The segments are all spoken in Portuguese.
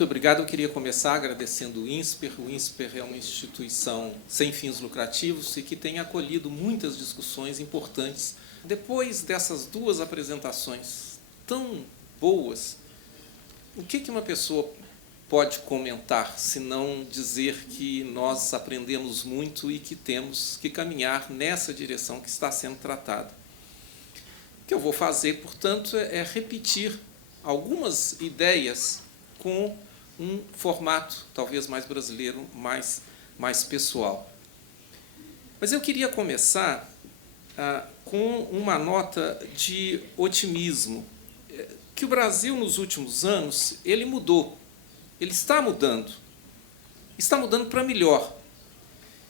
Muito obrigado. Eu queria começar agradecendo o INSPER. O INSPER é uma instituição sem fins lucrativos e que tem acolhido muitas discussões importantes. Depois dessas duas apresentações tão boas, o que uma pessoa pode comentar, se não dizer que nós aprendemos muito e que temos que caminhar nessa direção que está sendo tratada? O que eu vou fazer, portanto, é repetir algumas ideias com um formato talvez mais brasileiro, mais pessoal. Mas eu queria começar com uma nota de otimismo, que o Brasil, nos últimos anos, ele mudou. Ele está mudando para melhor,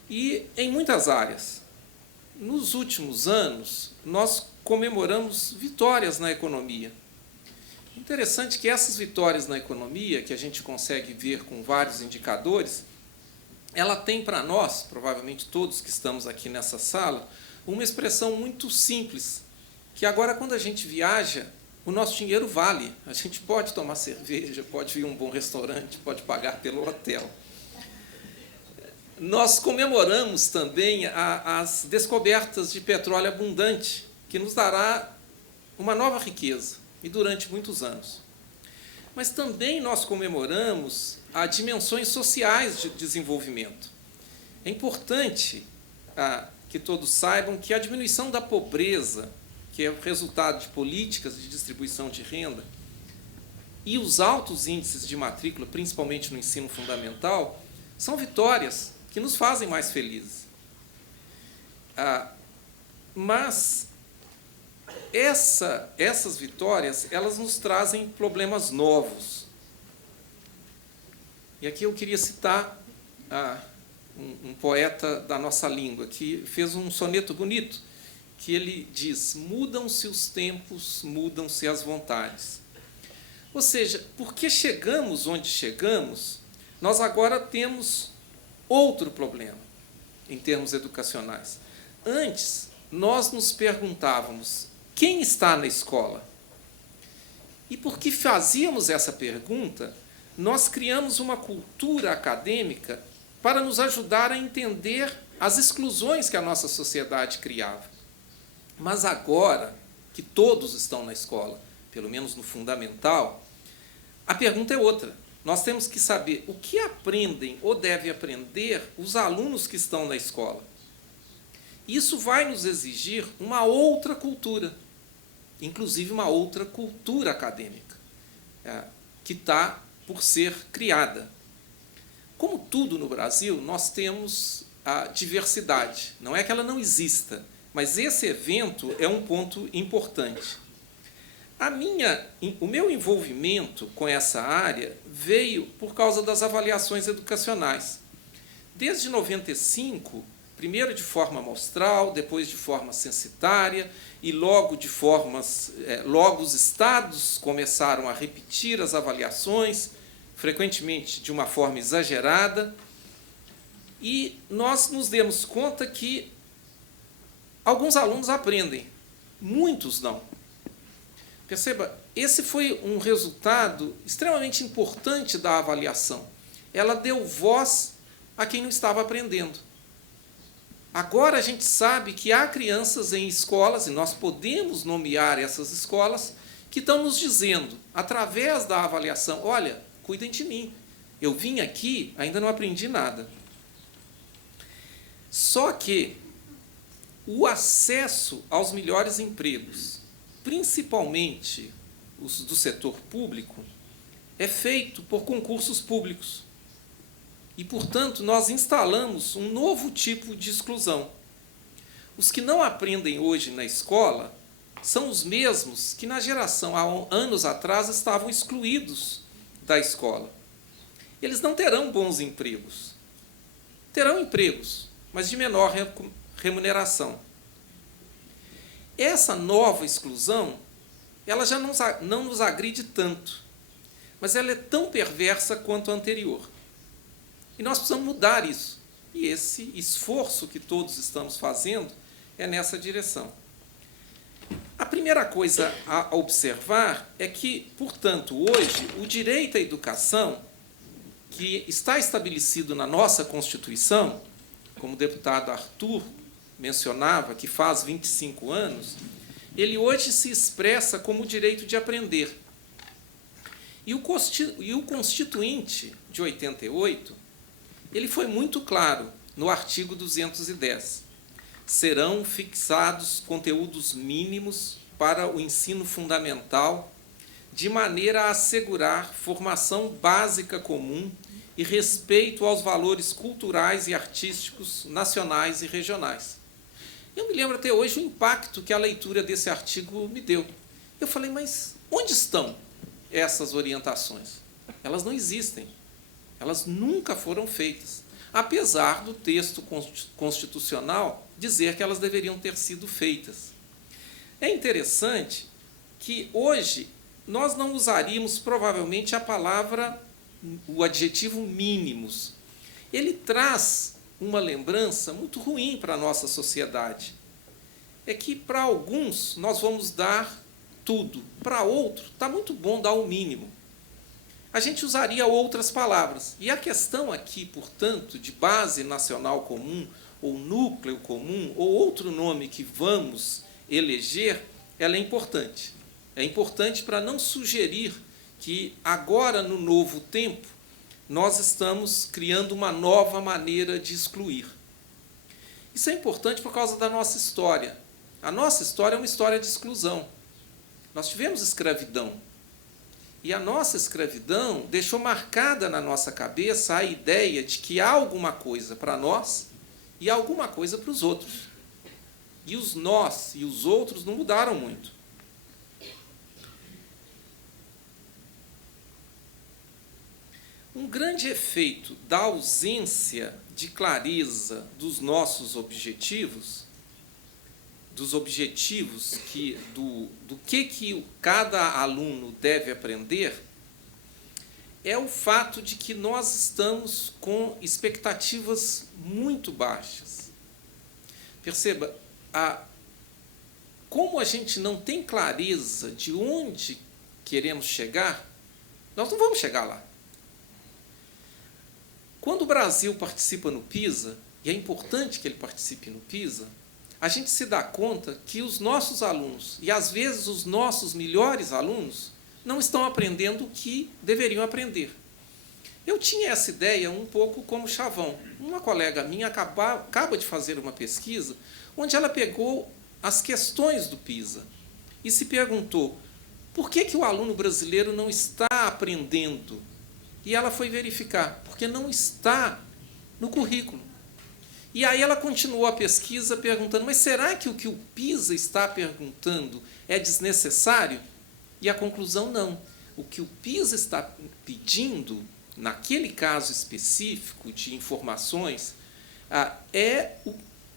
e em muitas áreas. Nos últimos anos, nós comemoramos vitórias na economia. Interessante que essas vitórias na economia, que a gente consegue ver com vários indicadores, ela tem para nós, provavelmente todos que estamos aqui nessa sala, uma expressão muito simples, que agora, quando a gente viaja, o nosso dinheiro vale. A gente pode tomar cerveja, pode ir a um bom restaurante, pode pagar pelo hotel. Nós comemoramos também as descobertas de petróleo abundante, que nos dará uma nova riqueza, e durante muitos anos. Mas também nós comemoramos as dimensões sociais de desenvolvimento. É importante que todos saibam que a diminuição da pobreza, que é o resultado de políticas de distribuição de renda, e os altos índices de matrícula, principalmente no ensino fundamental, são vitórias que nos fazem mais felizes. Mas essas vitórias, elas nos trazem problemas novos. E aqui eu queria citar um poeta da nossa língua, que fez um soneto bonito, que ele diz: mudam-se os tempos, mudam-se as vontades. Ou seja, porque chegamos onde chegamos, nós agora temos outro problema, em termos educacionais. Antes, nós nos perguntávamos: quem está na escola? E porque fazíamos essa pergunta, nós criamos uma cultura acadêmica para nos ajudar a entender as exclusões que a nossa sociedade criava. Mas agora, que todos estão na escola, pelo menos no fundamental, a pergunta é outra. Nós temos que saber o que aprendem ou devem aprender os alunos que estão na escola. Isso vai nos exigir uma outra cultura, inclusive uma outra cultura acadêmica, que está por ser criada. Como tudo no Brasil, nós temos a diversidade. Não é que ela não exista, mas esse evento é um ponto importante. O meu envolvimento com essa área veio por causa das avaliações educacionais. Desde 95, primeiro de forma amostral, depois de forma censitária, e logo os estados começaram a repetir as avaliações, frequentemente de uma forma exagerada, e nós nos demos conta que alguns alunos aprendem, muitos não. Perceba, esse foi um resultado extremamente importante da avaliação. Ela deu voz a quem não estava aprendendo. Agora a gente sabe que há crianças em escolas, e nós podemos nomear essas escolas, que estão nos dizendo, através da avaliação: olha, cuidem de mim, eu vim aqui, ainda não aprendi nada. Só que o acesso aos melhores empregos, principalmente os do setor público, é feito por concursos públicos. E, portanto, nós instalamos um novo tipo de exclusão. Os que não aprendem hoje na escola são os mesmos que, na geração há anos atrás, estavam excluídos da escola. Eles não terão bons empregos. Terão empregos, mas de menor remuneração. Essa nova exclusão, ela já não nos agride tanto, mas ela é tão perversa quanto a anterior. E nós precisamos mudar isso. E esse esforço que todos estamos fazendo é nessa direção. A primeira coisa a observar é que, portanto, hoje, o direito à educação que está estabelecido na nossa Constituição, como o deputado Arthur mencionava, que faz 25 anos, ele hoje se expressa como o direito de aprender. E o Constituinte de 88, ele foi muito claro no artigo 210. Serão fixados conteúdos mínimos para o ensino fundamental, de maneira a assegurar formação básica comum e respeito aos valores culturais e artísticos nacionais e regionais. Eu me lembro até hoje o impacto que a leitura desse artigo me deu. Eu falei, mas onde estão essas orientações? Elas não existem. Elas nunca foram feitas, apesar do texto constitucional dizer que elas deveriam ter sido feitas. É interessante que hoje nós não usaríamos provavelmente a palavra, o adjetivo mínimos. Ele traz uma lembrança muito ruim para a nossa sociedade. É que para alguns nós vamos dar tudo, para outro está muito bom dar o mínimo. A gente usaria outras palavras. E a questão aqui, portanto, de base nacional comum, ou núcleo comum, ou outro nome que vamos eleger, ela é importante. É importante para não sugerir que agora, no novo tempo, nós estamos criando uma nova maneira de excluir. Isso é importante por causa da nossa história. A nossa história é uma história de exclusão. Nós tivemos escravidão. E a nossa escravidão deixou marcada na nossa cabeça a ideia de que há alguma coisa para nós e alguma coisa para os outros. E os nós e os outros não mudaram muito. Um grande efeito da ausência de clareza dos nossos objetivos, dos objetivos do que cada aluno deve aprender, é o fato de que nós estamos com expectativas muito baixas. Perceba, como a gente não tem clareza de onde queremos chegar, nós não vamos chegar lá. Quando o Brasil participa no PISA, e é importante que ele participe no PISA, a gente se dá conta que os nossos alunos, e às vezes os nossos melhores alunos, não estão aprendendo o que deveriam aprender. Eu tinha essa ideia um pouco como Chavão. Uma colega minha acaba de fazer uma pesquisa onde ela pegou as questões do PISA e se perguntou por que o aluno brasileiro não está aprendendo. E ela foi verificar, porque não está no currículo. E aí ela continuou a pesquisa perguntando, mas será que o PISA está perguntando é desnecessário? E a conclusão, não. O que o PISA está pedindo, naquele caso específico de informações, é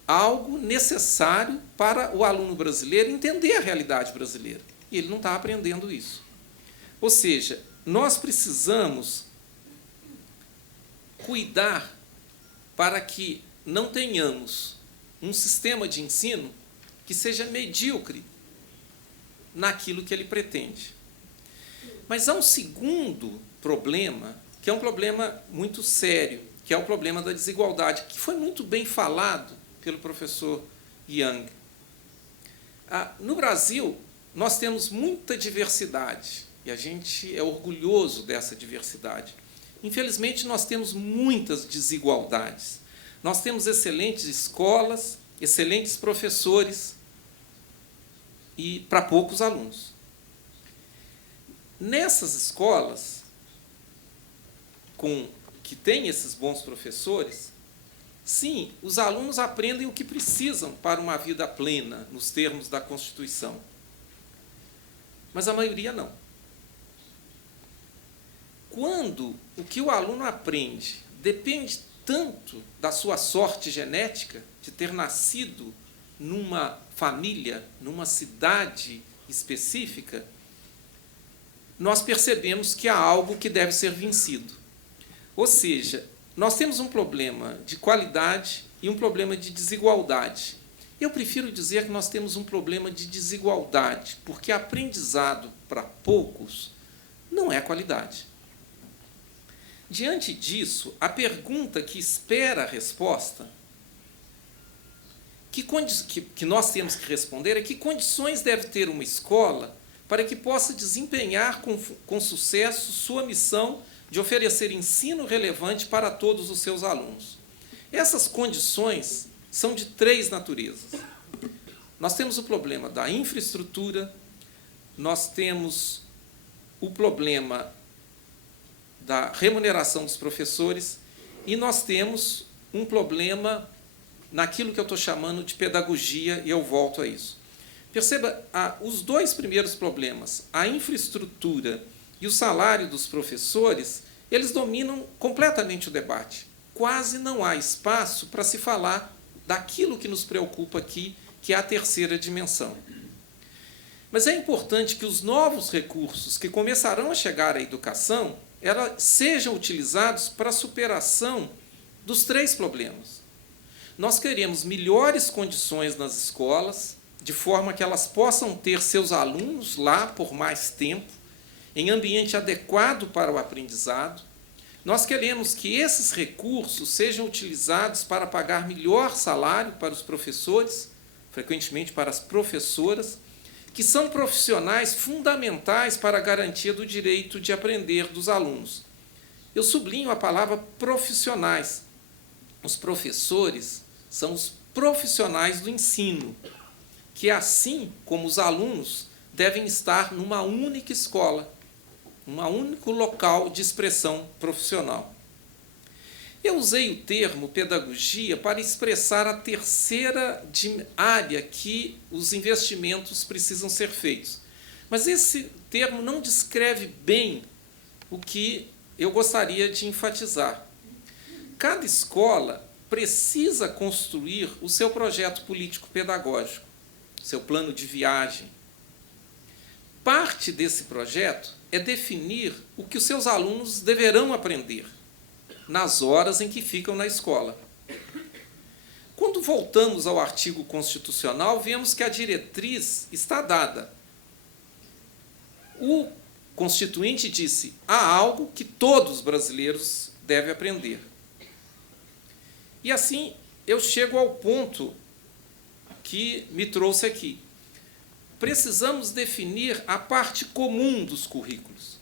algo necessário para o aluno brasileiro entender a realidade brasileira. E ele não está aprendendo isso. Ou seja, nós precisamos cuidar para que não tenhamos um sistema de ensino que seja medíocre naquilo que ele pretende. Mas há um segundo problema, que é um problema muito sério, que é o problema da desigualdade, que foi muito bem falado pelo professor Young. No Brasil, nós temos muita diversidade, e a gente é orgulhoso dessa diversidade. Infelizmente, nós temos muitas desigualdades. Nós temos excelentes escolas, excelentes professores e para poucos alunos. Nessas escolas, que têm esses bons professores, sim, os alunos aprendem o que precisam para uma vida plena, nos termos da Constituição. Mas a maioria não. Quando o que o aluno aprende depende tanto da sua sorte genética, de ter nascido numa família, numa cidade específica, nós percebemos que há algo que deve ser vencido. Ou seja, nós temos um problema de qualidade e um problema de desigualdade. Eu prefiro dizer que nós temos um problema de desigualdade, porque aprendizado para poucos não é qualidade. Diante disso, a pergunta que espera a resposta, que nós temos que responder, é que condições deve ter uma escola para que possa desempenhar com sucesso sua missão de oferecer ensino relevante para todos os seus alunos. Essas condições são de 3 naturezas. Nós temos o problema da infraestrutura, nós temos o problema da remuneração dos professores e nós temos um problema naquilo que eu estou chamando de pedagogia, e eu volto a isso. Perceba, os 2 primeiros problemas, a infraestrutura e o salário dos professores, eles dominam completamente o debate. Quase não há espaço para se falar daquilo que nos preocupa aqui, que é a terceira dimensão. Mas é importante que os novos recursos que começarão a chegar à educação sejam utilizados para a superação dos 3 problemas. Nós queremos melhores condições nas escolas, de forma que elas possam ter seus alunos lá por mais tempo, em ambiente adequado para o aprendizado. Nós queremos que esses recursos sejam utilizados para pagar melhor salário para os professores, frequentemente para as professoras, que são profissionais fundamentais para a garantia do direito de aprender dos alunos. Eu sublinho a palavra profissionais. Os professores são os profissionais do ensino, que, assim como os alunos, devem estar numa única escola, um único local de expressão profissional. Eu usei o termo pedagogia para expressar a terceira área que os investimentos precisam ser feitos. Mas esse termo não descreve bem o que eu gostaria de enfatizar. Cada escola precisa construir o seu projeto político-pedagógico, seu plano de viagem. Parte desse projeto é definir o que os seus alunos deverão aprender nas horas em que ficam na escola. Quando voltamos ao artigo constitucional, vemos que a diretriz está dada. O Constituinte disse: há algo que todos os brasileiros devem aprender. E assim eu chego ao ponto que me trouxe aqui. Precisamos definir a parte comum dos currículos.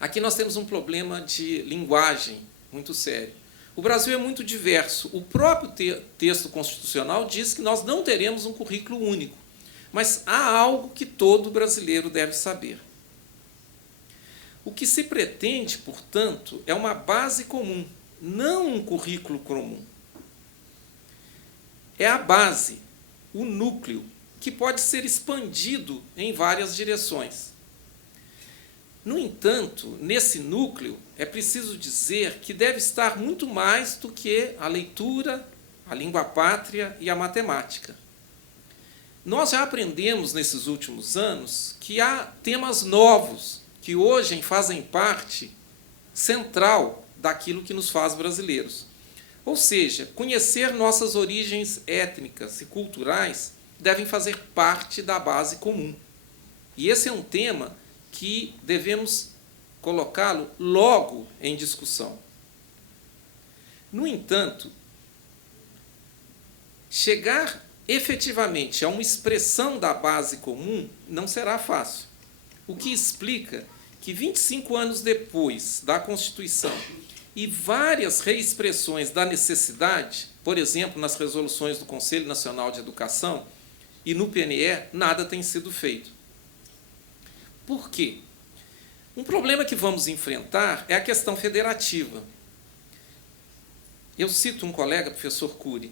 Aqui nós temos um problema de linguagem muito sério. O Brasil é muito diverso. O próprio texto constitucional diz que nós não teremos um currículo único, mas há algo que todo brasileiro deve saber. O que se pretende, portanto, é uma base comum, não um currículo comum. É a base, o núcleo, que pode ser expandido em várias direções. No entanto, nesse núcleo, é preciso dizer que deve estar muito mais do que a leitura, a língua pátria e a matemática. Nós já aprendemos nesses últimos anos que há temas novos que hoje fazem parte central daquilo que nos faz brasileiros. Ou seja, conhecer nossas origens étnicas e culturais devem fazer parte da base comum. E esse é um tema que devemos colocá-lo logo em discussão. No entanto, chegar efetivamente a uma expressão da base comum não será fácil, o que explica que 25 anos depois da Constituição e várias reexpressões da necessidade, por exemplo, nas resoluções do Conselho Nacional de Educação e no PNE, nada tem sido feito. Por quê? Um problema que vamos enfrentar é a questão federativa. Eu cito um colega, professor Cury.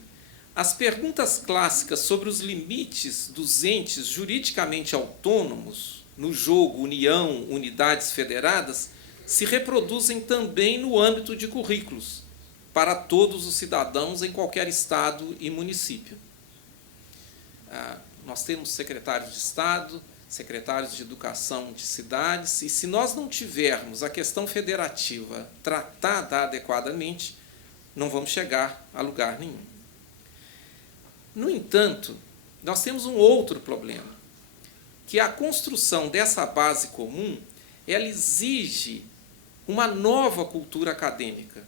As perguntas clássicas sobre os limites dos entes juridicamente autônomos, no jogo União, unidades federadas, se reproduzem também no âmbito de currículos, para todos os cidadãos em qualquer estado e município. Nós temos secretários de Estado, secretários de educação de cidades, e se nós não tivermos a questão federativa tratada adequadamente, não vamos chegar a lugar nenhum. No entanto, nós temos um outro problema, que a construção dessa base comum, ela exige uma nova cultura acadêmica.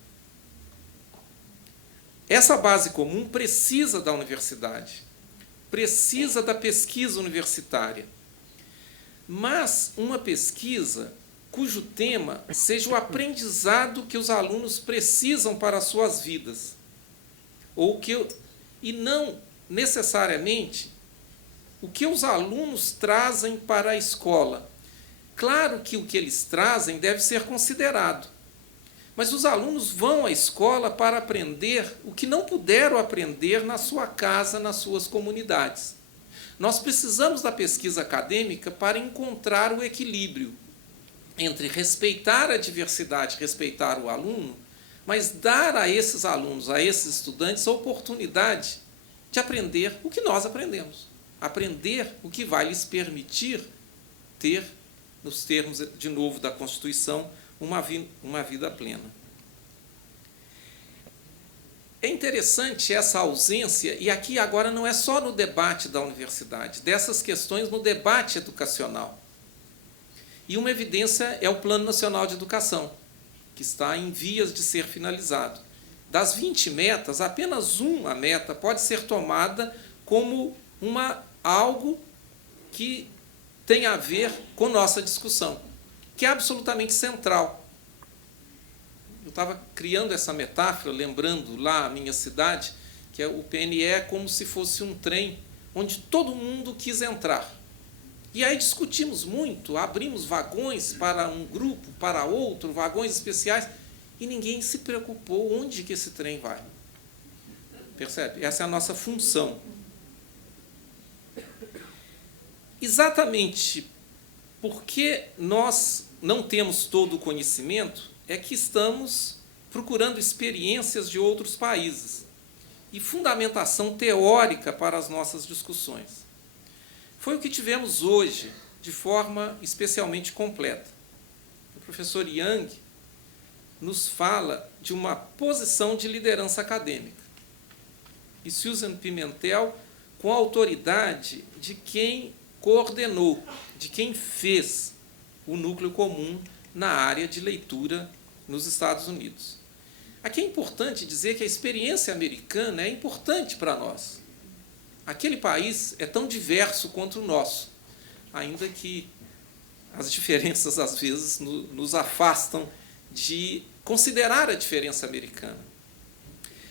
Essa base comum precisa da universidade, precisa da pesquisa universitária, mas uma pesquisa cujo tema seja o aprendizado que os alunos precisam para as suas vidas, e não necessariamente o que os alunos trazem para a escola. Claro que o que eles trazem deve ser considerado, mas os alunos vão à escola para aprender o que não puderam aprender na sua casa, nas suas comunidades. Nós precisamos da pesquisa acadêmica para encontrar o equilíbrio entre respeitar a diversidade, respeitar o aluno, mas dar a esses alunos, a esses estudantes, a oportunidade de aprender o que nós aprendemos. Aprender o que vai lhes permitir ter, nos termos, de novo, da Constituição, uma vida plena. É interessante essa ausência, e aqui agora não é só no debate da universidade, dessas questões no debate educacional. E uma evidência é o Plano Nacional de Educação, que está em vias de ser finalizado. Das 20 metas, apenas uma meta pode ser tomada como algo que tem a ver com nossa discussão, que é absolutamente central. Eu estava criando essa metáfora, lembrando lá a minha cidade, que o PNE é como se fosse um trem onde todo mundo quis entrar. E aí discutimos muito, abrimos vagões para um grupo, para outro, vagões especiais, e ninguém se preocupou onde que esse trem vai. Percebe? Essa é a nossa função. Exatamente porque nós não temos todo o conhecimento, é que estamos procurando experiências de outros países e fundamentação teórica para as nossas discussões. Foi o que tivemos hoje, de forma especialmente completa. O professor Yang nos fala de uma posição de liderança acadêmica. E Susan Pimentel, com a autoridade de quem coordenou, de quem fez o núcleo comum na área de leitura nos Estados Unidos. Aqui é importante dizer que a experiência americana é importante para nós. Aquele país é tão diverso quanto o nosso, ainda que as diferenças, às vezes, nos afastam de considerar a diferença americana.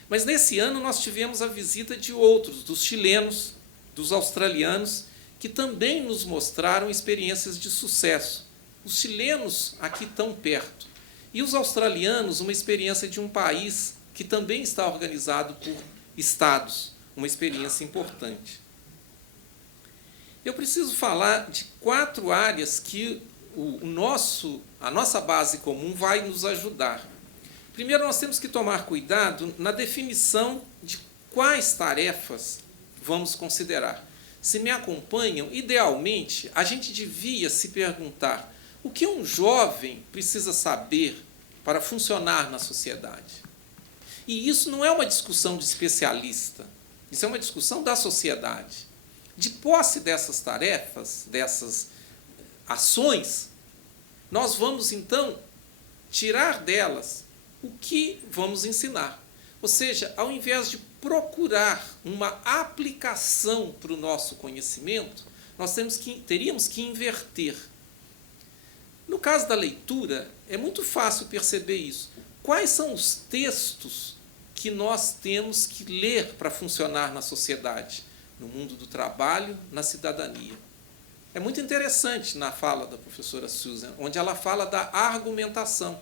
Mas, nesse ano, nós tivemos a visita de outros, dos chilenos, dos australianos, que também nos mostraram experiências de sucesso. Os chilenos aqui tão perto. E os australianos, uma experiência de um país que também está organizado por estados. Uma experiência importante. Eu preciso falar de 4 áreas que a nossa base comum vai nos ajudar. Primeiro, nós temos que tomar cuidado na definição de quais tarefas vamos considerar. Se me acompanham, idealmente, a gente devia se perguntar o que um jovem precisa saber para funcionar na sociedade. E isso não é uma discussão de especialista. Isso é uma discussão da sociedade. De posse dessas tarefas, dessas ações, nós vamos, então, tirar delas o que vamos ensinar. Ou seja, ao invés de procurar uma aplicação para o nosso conhecimento, nós teríamos que inverter. No caso da leitura, é muito fácil perceber isso. Quais são os textos que nós temos que ler para funcionar na sociedade, no mundo do trabalho, na cidadania? É muito interessante na fala da professora Susan, onde ela fala da argumentação.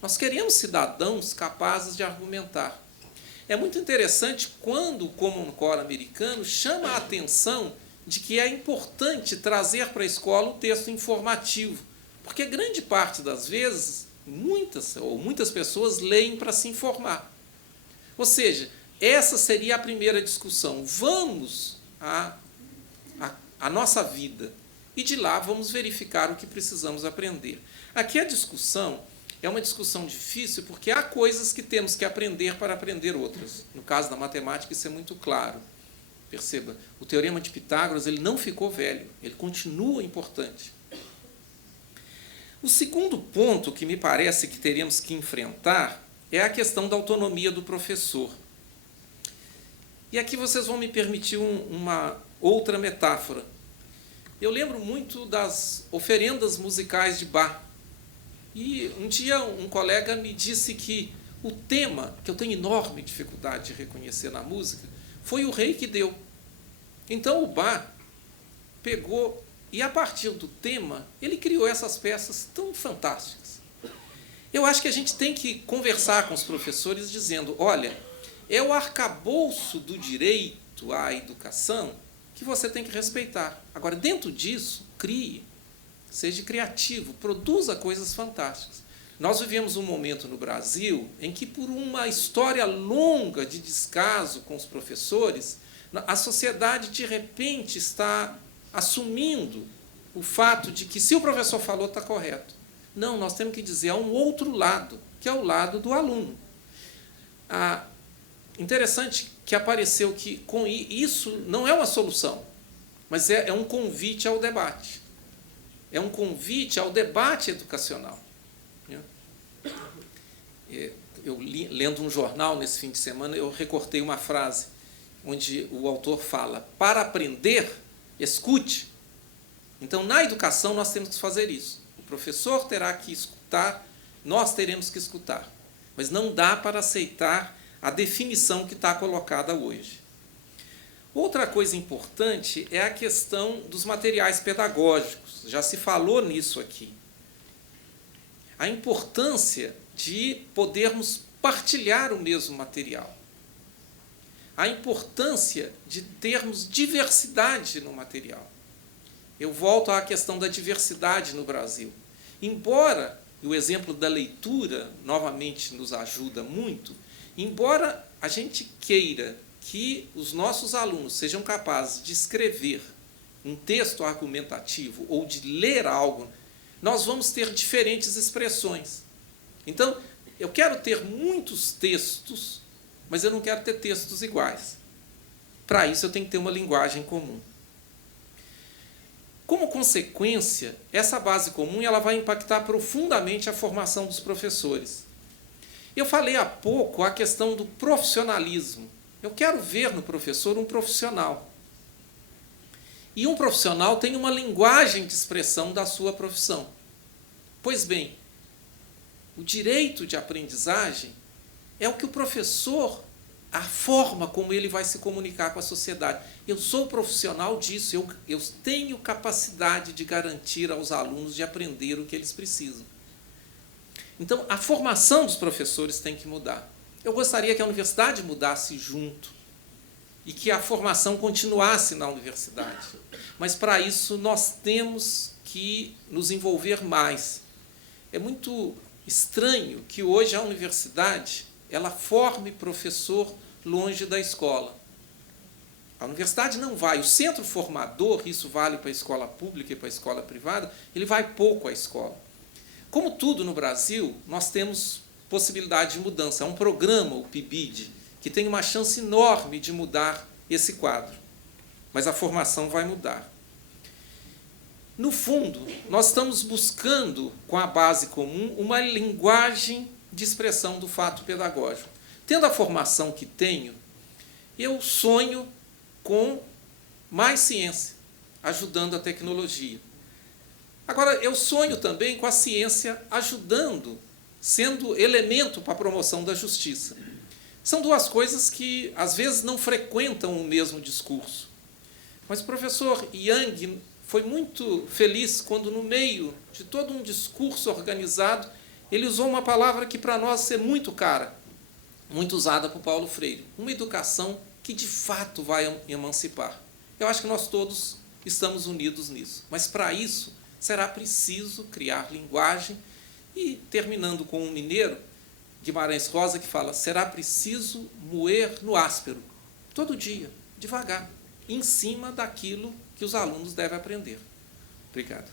Nós queremos cidadãos capazes de argumentar. É muito interessante quando o Common Core americano chama a atenção de que é importante trazer para a escola o texto informativo, porque grande parte das vezes, muitas pessoas leem para se informar. Ou seja, essa seria a primeira discussão. Vamos à nossa vida e de lá vamos verificar o que precisamos aprender. Aqui a discussão é uma discussão difícil porque há coisas que temos que aprender para aprender outras. No caso da matemática, isso é muito claro. Perceba, o teorema de Pitágoras ele não ficou velho, ele continua importante. O segundo ponto que me parece que teremos que enfrentar é a questão da autonomia do professor. E aqui vocês vão me permitir uma outra metáfora. Eu lembro muito das oferendas musicais de Bach. E um dia um colega me disse que o tema, que eu tenho enorme dificuldade de reconhecer na música, foi o rei que deu. Então o Bach pegou e, a partir do tema, ele criou essas peças tão fantásticas. Eu acho que a gente tem que conversar com os professores dizendo, olha, é o arcabouço do direito à educação que você tem que respeitar. Agora, dentro disso, crie, seja criativo, produza coisas fantásticas. Nós vivemos um momento no Brasil em que, por uma história longa de descaso com os professores, a sociedade, de repente, está assumindo o fato de que, se o professor falou, está correto. Não, nós temos que dizer, há um outro lado, que é o lado do aluno. Interessante que apareceu que, com isso, não é uma solução, mas é um convite ao debate. É um convite ao debate educacional. Eu lendo um jornal nesse fim de semana, eu recortei uma frase onde o autor fala, para aprender, escute. Então, na educação, nós temos que fazer isso. O professor terá que escutar, nós teremos que escutar. Mas não dá para aceitar a definição que está colocada hoje. Outra coisa importante é a questão dos materiais pedagógicos. Já se falou nisso aqui. A importância de podermos partilhar o mesmo material. A importância de termos diversidade no material. Eu volto à questão da diversidade no Brasil. Embora o exemplo da leitura, novamente, nos ajuda muito, embora a gente queira que os nossos alunos sejam capazes de escrever um texto argumentativo ou de ler algo, nós vamos ter diferentes expressões. Então, eu quero ter muitos textos, mas eu não quero ter textos iguais. Para isso, eu tenho que ter uma linguagem comum. Como consequência, essa base comum ela vai impactar profundamente a formação dos professores. Eu falei há pouco a questão do profissionalismo. Eu quero ver no professor um profissional. E um profissional tem uma linguagem de expressão da sua profissão. Pois bem, o direito de aprendizagem é o que o professor, a forma como ele vai se comunicar com a sociedade. Eu sou profissional disso, eu tenho capacidade de garantir aos alunos de aprender o que eles precisam. Então, a formação dos professores tem que mudar. Eu gostaria que a universidade mudasse junto e que a formação continuasse na universidade. Mas, para isso, nós temos que nos envolver mais. É muito estranho que hoje a universidade ela forme professor longe da escola. A universidade não vai. O centro formador, isso vale para a escola pública e para a escola privada, ele vai pouco à escola. Como tudo no Brasil, nós temos possibilidade de mudança. Há um programa, o PIBID, que tem uma chance enorme de mudar esse quadro. Mas a formação vai mudar. No fundo, nós estamos buscando, com a base comum, uma linguagem de expressão do fato pedagógico. Tendo a formação que tenho, eu sonho com mais ciência, ajudando a tecnologia. Agora, eu sonho também com a ciência ajudando, sendo elemento para a promoção da justiça. São duas coisas que, às vezes, não frequentam o mesmo discurso. Mas o professor Yang foi muito feliz quando, no meio de todo um discurso organizado, ele usou uma palavra que, para nós, é muito cara, muito usada por Paulo Freire. Uma educação que, de fato, vai emancipar. Eu acho que nós todos estamos unidos nisso. Mas, para isso, será preciso criar linguagem. E, terminando com um mineiro, Guimarães Rosa, que fala, será preciso moer no áspero, todo dia, devagar, em cima daquilo que os alunos devem aprender. Obrigado.